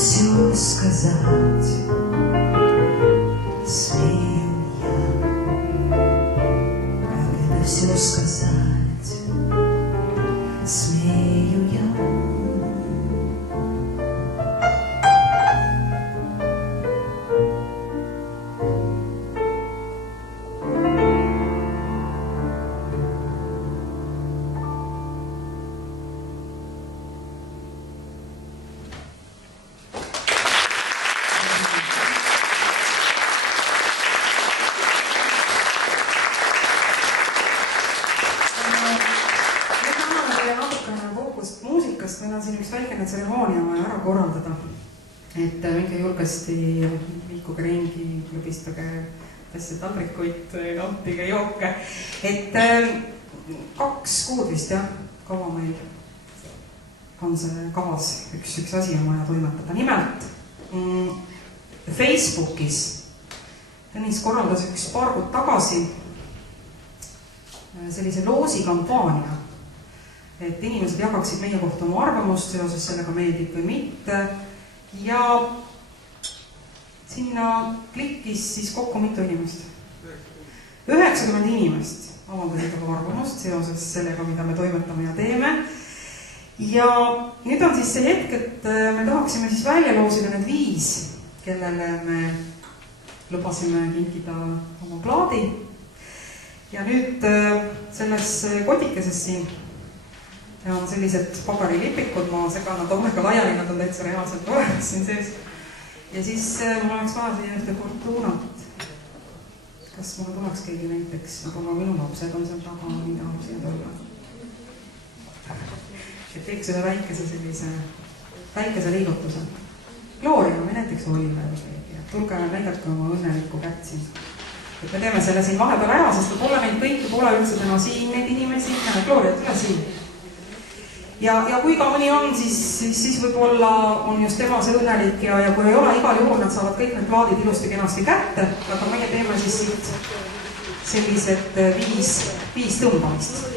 все сказать смею я, как это все сказать смею я. Meil on siin üks väikene tseremoonia vaja ära korraldada, et minge julgesti, liikuge ringi, lõbistage tassi taldrikuid, nautige jooke. Et 2 kuud vist jah, kaua meil on see kavas, üks asi on vaja toimetada. Nimelt Facebookis Tõnis korraldas paar kuud tagasi sellise loosikampaania, et inimesed jagaksid meie kohta oma arvamust seoses sellega meeldib või mitte. Ja sinna klikkis siis kokku mitu inimest. 90 inimest avaldasid oma arvamust seoses sellega, mida me toimetame ja teeme. Ja nüüd on siis see hetk, et me tahaksime siis välja loosida need 5, kellele me lubasime kinkida oma plaadi. Ja nüüd selles kotikeses siin on sellised paberilipikud, ma segan nad hommega laiali, nad on täitsa reaalselt olemas siin sees. Ja siis mul oleks vaja siia ühte Fortunat. Kas mulle tuleks keegi näiteks, aga minu lapsed on seal taga, mida on siia tulla. Et teeks ühe väikese liigutuse. Gloria, me näiteks Oliver keegi. Tulge näidake oma õnnelikku kätt siin. Et me teeme selle siin vahepeal ära, sest pole neid kõiki, pole üldse täna siin neid inimesi. Gloria, tule siin. Ja kui ka mõni on, siis võib-olla on just tema see õnnelik ja kui ei ole, igal juhul nad saavad kõik need plaadid ilusti kenasti kätte, aga meie teeme siis siit sellised 5 tõmbamist.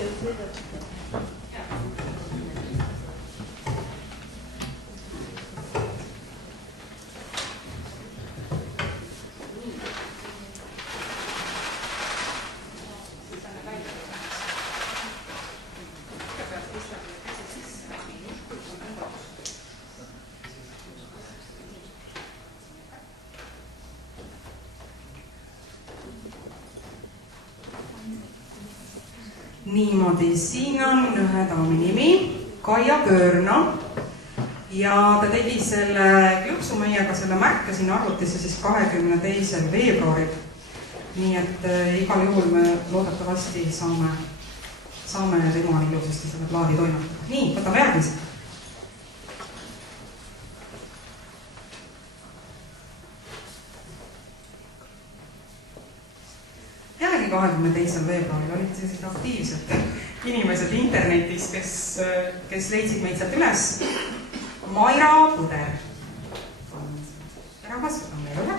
Niimoodi, siin on ühe daami nimi, Kaia Pöörna ja ta tegi selle klõpsu meiega selle märke siin arvutisse siis 22. veebruaril. Nii et igal juhul me loodetavasti saame temal ilusasti selle plaadi toimetada. Nii, võtame järgmise. Jällegi 22. veebruaril olid sellised aktiivsed inimesed internetis, kes leidsid meid sealt üles. Maira Puder. Ära kasvada meil üle.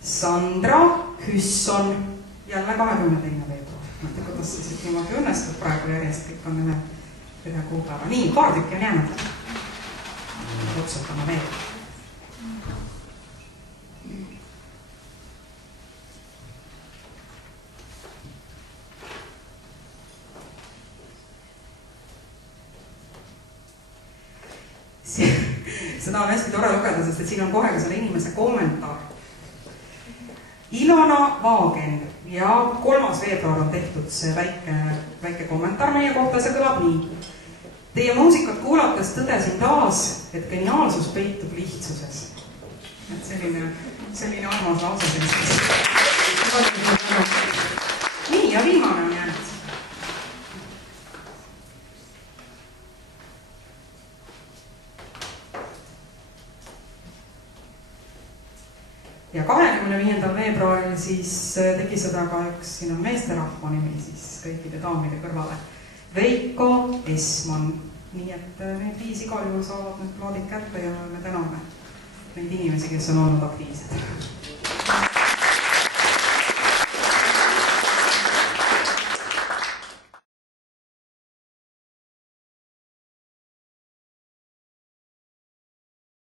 Sandra Hüsson, jälle 22. veebruar. Mõtle, kuidas see siit niimoodi õnnestub praegu järjest, kõik on ühe kuupäeva. Nii, paar tükki on jäänud. Otsutame veel. Seda on hästi tore lugeda, sest et siin on kohe ka selle inimese kommentaar. Ilona Vaagen ja 3. veebruar on tehtud see väike kommentaar meie kohta, see kõlab nii. Teie muusikat kuulates tõdesin taas, et geniaalsus peitub lihtsuses. Et selline armas lause sellist. Nii, ja viimane on jäänud. Ja 25. veebruaril siis tegi seda ka üks, siin on meesterahva nimi siis kõikide daamide kõrvale. Veiko Esman. Nii et need 5 igal juhul saavad need plaadid kätte ja me täname neid inimesi, kes on olnud aktiivsed.